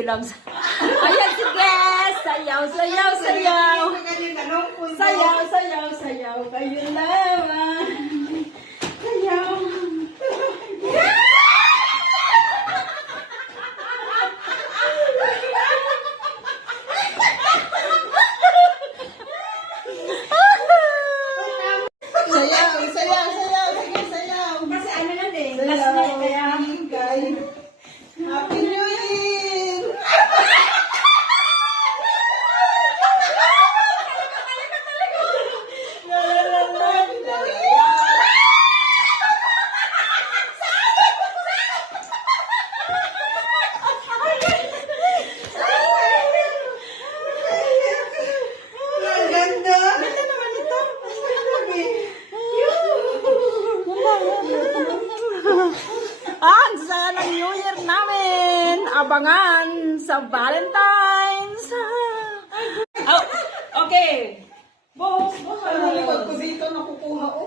Belongs. Ayan si Guess! Sayaw, sayaw, sayaw! Sayaw, sayaw, sayaw! Kayo naman! Sayaw! Sayaw, sayaw, sayaw! Sige, sayaw! Kasi ano lang eh. Sayaw! Kaya Happy New Year! Ang saya ng New Year namin! Abangan sa Valentine's! Oh, okay! Buhos, buhos! Ang likod ko dito nakukuha ko.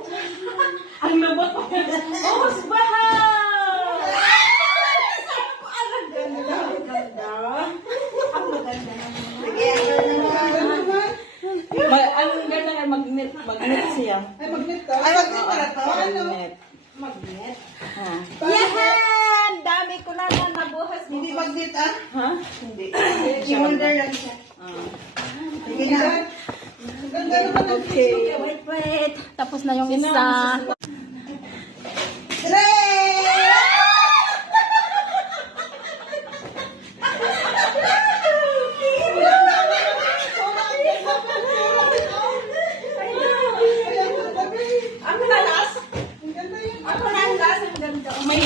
Ang labot ko. Buhos, buhos! Ang ganda! Ang ganda! Ang maganda naman. Ang ganda na magnet. Magnet siya. Ay, magnet to? Ay, magnet pala to? Ano? Magnet. Magnet? Yahan! Dami ko na nabuhos. Hindi magnet ah? Ha? Hindi. I-wonder lang siya. Sige na. Ang ganda naman ang Okay. Wait. Tapos na yung isa. Ako na last. Ako na last. Ang ganda. May